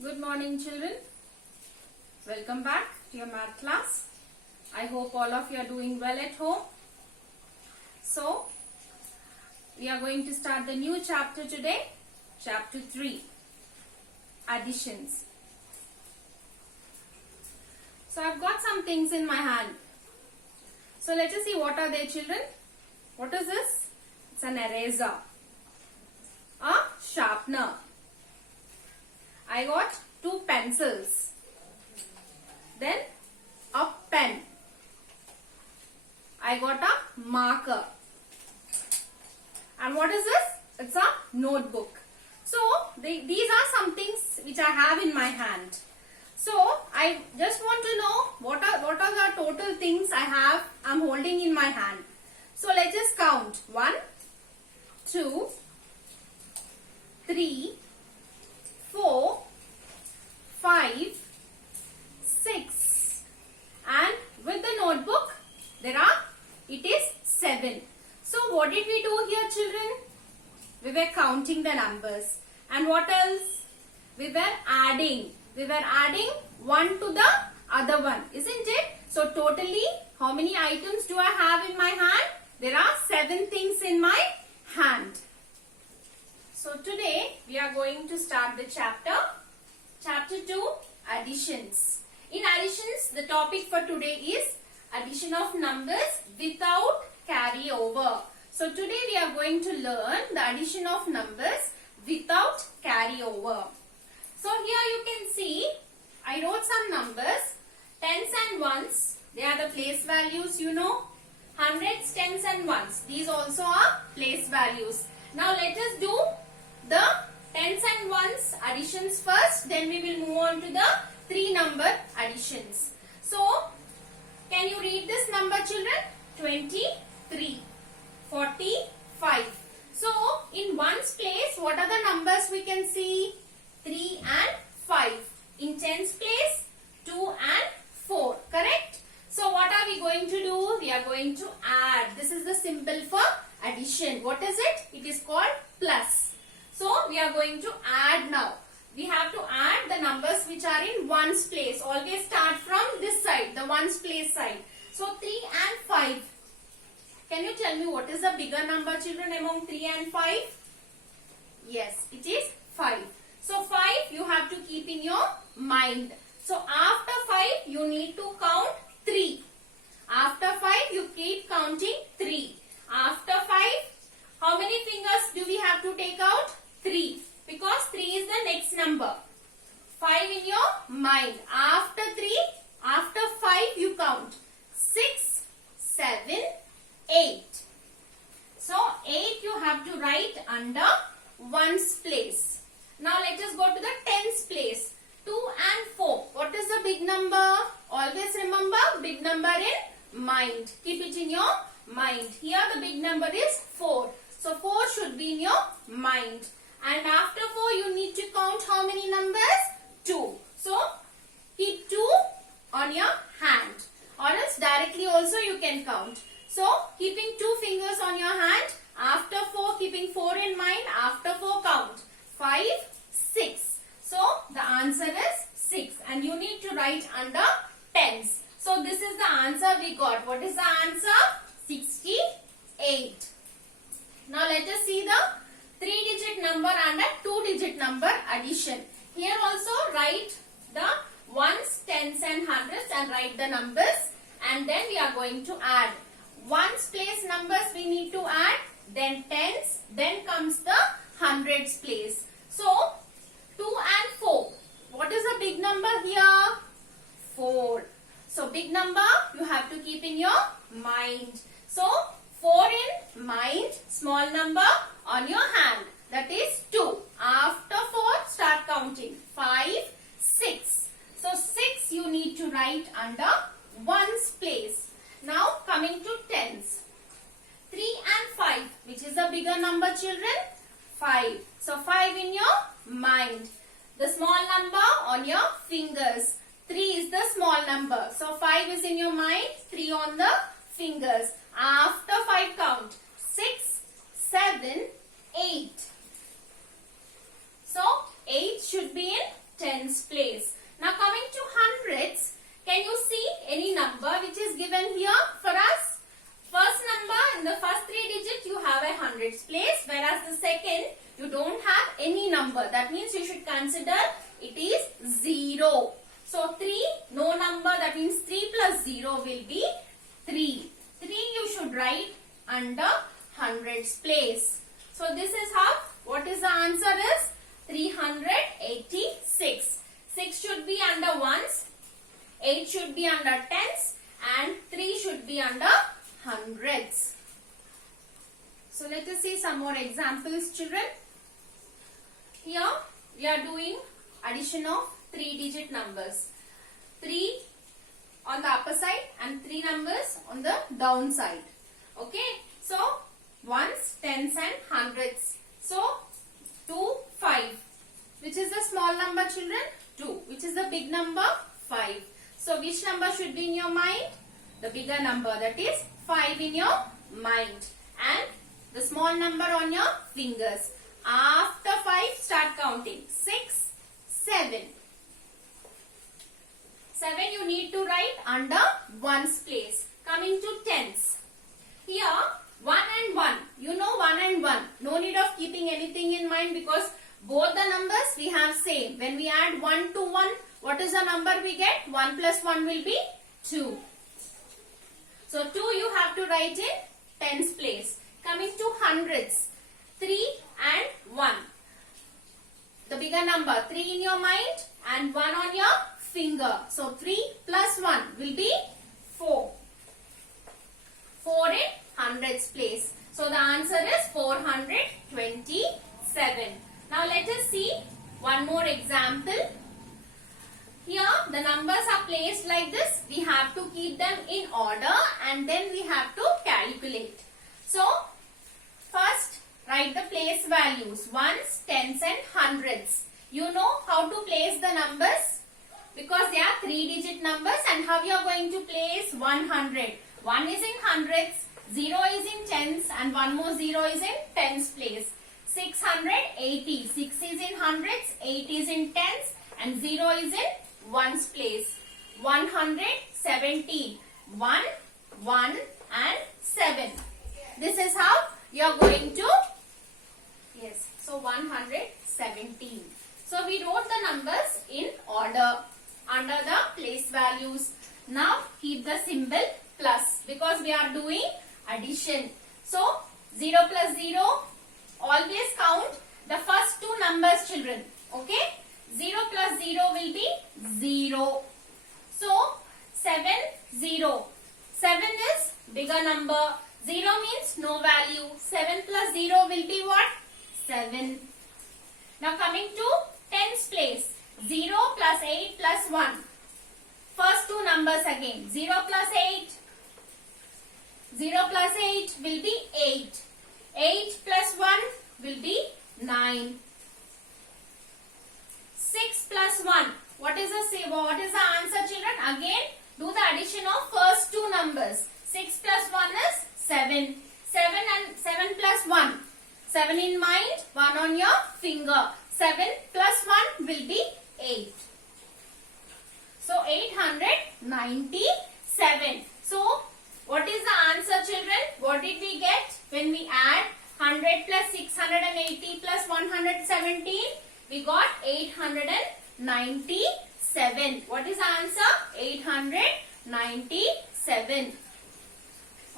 Good morning, children. Welcome back to your math class. I hope all of you are doing well at home. So, we are going to start the new chapter today, chapter 3, additions. So, I've got some things in my hand. So, let us see what are they, children. What is this? It's an eraser, a sharpener. I got 2 pencils, then a pen, I got a marker, and what is this? It's a notebook. So these are some things which I have in my hand. So I just want to know what are the total things I'm holding in my hand. So let's just count. 1, 2, 3, 4, 5, 6, and with the notebook it is 7. So what did we do here, children? We were counting the numbers. And what else? We were adding. We were adding one to the other one, isn't it? So totally, how many items do I have in my hand? There are 7 things in my hand. So today we are going to start the chapter 2, additions. In additions, the topic for today is addition of numbers without carryover. So today we are going to learn the addition of numbers without carryover. So here you can see I wrote some numbers, tens and ones. They are the place values, you know. Hundreds, tens and ones. These also are place values. Now let us do the tens and ones additions first, then we will move on to the 3 number additions. So, can you read this number, children? 23, 45. So, in ones place, what are the numbers we can see? 3 and 5. In tens place, 2 and 4. Correct? So, what are we going to do? We are going to add. This is the symbol for addition. What is it? It is called plus. So, we are going to add now. We have to add the numbers which are in ones place. Always start from this side, the ones place side. So, 3 and 5. Can you tell me what is the bigger number, children, among 3 and 5? Yes, it is 5. So, 5 you have to keep in your mind. So, after 5 you need to count 3. After 5 you keep counting 3. After 5, how many fingers do we have to take out? 3. Because 3 is the next number. 5 in your mind. After 3, after 5 you count. 6, 7, 8. So 8 you have to write under ones place. Now let us go to the tens place. 2 and 4. What is the big number? Always remember big number in mind. Keep it in your mind. Here the big number is 4. So 4 should be in your mind. And after 4 you need to count how many numbers? 2. So keep 2 on your hand. Or else directly also you can count. So keeping 2 fingers on your hand. After 4 keeping 4 in mind. After 4 count. 5, 6. So the answer is 6. And you need to write under tens. So this is the answer we got. What is the answer? 68. Now let us see the 3-digit number and a 2-digit number addition. Here also write the ones, tens and hundreds and write the numbers, and then we are going to add. Ones place numbers we need to add, then tens, then comes the hundreds place. So 2 and 4. What is the big number here? 4. So big number you have to keep in your mind. So 4 in mind, small number on your hand. That is 2. After 4, start counting. 5, 6. So 6 you need to write under ones place. Now coming to tens. 3 and 5. Which is a bigger number, children? 5. So 5 in your mind. The small number on your fingers. 3 is the small number. So 5 is in your mind. 3 on the fingers. After 5 count. 6, 7, 8. So 8 should be in tens place. Now coming to hundreds, can you see any number which is given here for us? First number, in the first 3 digits you have a hundreds place, whereas the second you don't have any number. That means you should consider it is 0. So 3, no number, that means 3 plus 0 will be 3. 3 you should write under hundreds place. So this is how, what is the answer is 386. 6 should be under ones, 8 should be under tens, and 3 should be under hundreds. So let us see some more examples, children. Here we are doing addition of 3-digit numbers. 3 on the upper side and 3 numbers on the down side. Okay. So ones, tens and hundreds. So 2, 5. Which is the small number, children? 2. Which is the big number? 5. So which number should be in your mind? The bigger number, that is 5 in your mind. And the small number on your fingers. After 5, start counting. 6, 7. 7 you need to write under ones place. Coming to tens. Here 1 and 1. You know 1 and 1. No need of keeping anything in mind because both the numbers we have same. When we add 1 to 1, what is the number we get? 1 plus 1 will be 2. So 2 you have to write in tens place. Coming to hundreds. 3 and 1. The bigger number 3 in your mind and 1 on your finger. So 3 plus 1 will be 4. 4 in hundreds place. So the answer is 427. Now let us see one more example. Here the numbers are placed like this. We have to keep them in order and then we have to calculate. So first write the place values. Ones, tens and hundreds. You know how to place the numbers? Because they are 3-digit numbers, and how you are going to place 100. 1 is in hundreds, 0 is in tens, and one more 0 is in tens place. 680. 6 is in hundreds, 8 is in tens, and 0 is in ones place. 117. 1, 1 and 7. This is how you are going to, yes, so 117. So we wrote the numbers in order under the place values. Now keep the symbol plus because we are doing addition. So 0 plus 0, always count the first 2 numbers, children. Okay? 0 plus 0 will be 0. So 7, 0. 7 is bigger number. 0 means no value. 7 plus 0 will be what? 7. Now coming to tens place. 0 plus 8 plus 1. First 2 numbers again. 0 plus 8. 0 plus 8 will be 8. 8 plus 1 will be 9. 6 plus 1. What is the answer, children? Again, do the addition of first 2 numbers. 6 plus 1 is 7. 7 plus 1. 7 in mind, 1 on your finger. 7 plus 1 will be 8. So 897. So what is the answer, children? What did we get when we add 100 plus 680 plus 117? We got 897. What is the answer? 897.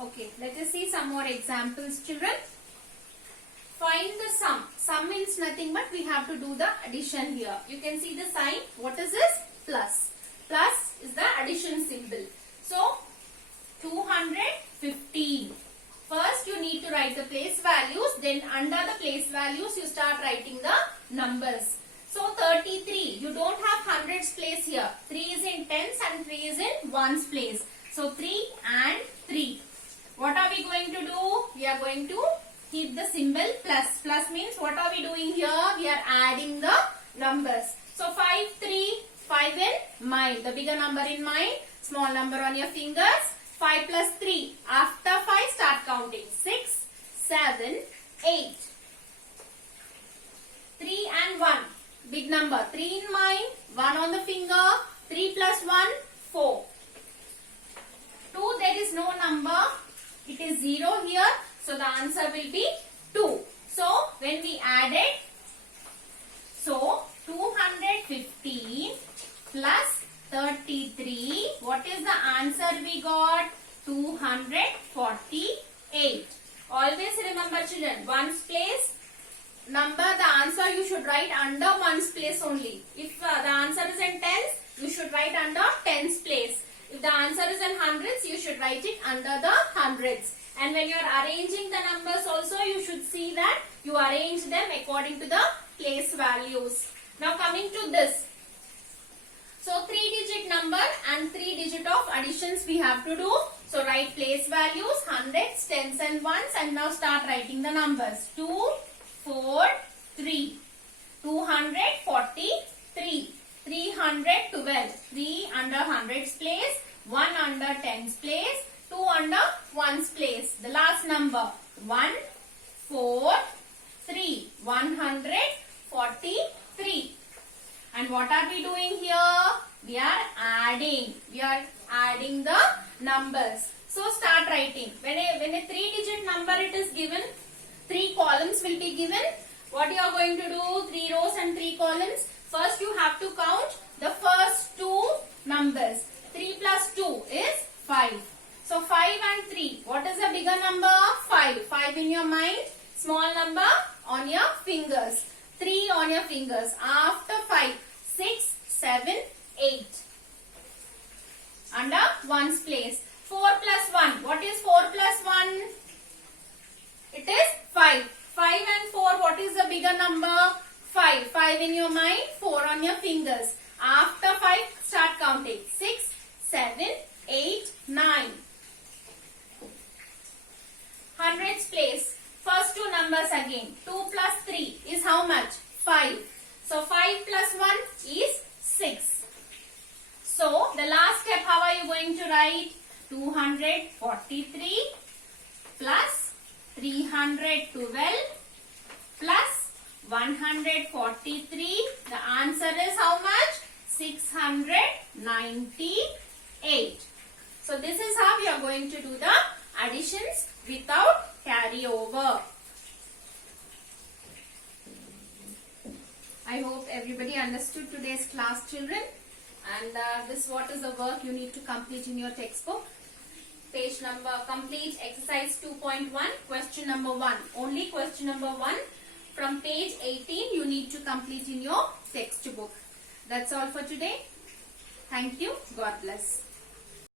Okay, let us see some more examples, children. Find the sum. Sum means nothing but we have to do the addition here. You can see the sign. What is this? Plus. Plus is the addition symbol. So 215. First you need to write the place values. Then under the place values you start writing the numbers. So 33. You don't have hundreds place here. 3 is in tens and 3 is in ones place. So 3 and 3. What are we going to do? We are going to keep the symbol plus. Plus means what are we doing here? We are adding the numbers. So 5, 3, 5 in mind. The bigger number in mind. Small number on your fingers. 5 plus 3. After 5 start counting. 6, 7, 8. 3 and 1. big number. 3 in mind, 1 on the finger. 3 plus 1, 4. 2, there is no number. It is 0 here. So the answer will be 2. So when we add it, so 215 plus 33. What is the answer we got? 248. Always remember children, ones place number, the answer you should write under ones place only. If the answer is in tens, you should write under tens place. If the answer is in hundreds, you should write it under the hundreds. And when you are arranging the numbers also, you should see that you arrange them according to the place values. Now coming to this. So 3-digit number and 3-digit of additions we have to do. So write place values, hundreds, tens and ones, and now start writing the numbers. 2, 4, 3. 243. 312. 3 under hundreds place, 1 under tens place, 2 under ones place. The last number 1, 4, 3. 143. And what are we doing here? We are adding. We are adding the numbers. So start writing. When a 3-digit number it is given, 3 columns will be given. What you are going to do? 3 rows and 3 columns. First you have to count the first 2 numbers. 3 plus 2 is 5. So 5 and 3. What is a bigger number? 5. 5 in your mind. Small number on your fingers. 3 on your fingers. After 5, 6, 7, 8. Under ones place. 4 plus 1. What is 4 plus 1? It is 5. 5 and 4. What is the bigger number? 5. 5 in your mind. 4 on your fingers. After 5, start counting. 6, 7, 8, 9. Hundreds place. First 2 numbers again. 2 plus 3 is how much? 5. So 5 plus 1 is 6. So the last step, how are you going to write? 243 plus 312 plus 143. The answer is how much? 698. So this is how we are going to do the additions without carryover. I hope everybody understood today's class, children. And this what is the work you need to complete in your textbook. Page number, complete exercise 2.1, question number 1. Only question number 1 from page 18 you need to complete in your textbook. That's all for today. Thank you. God bless.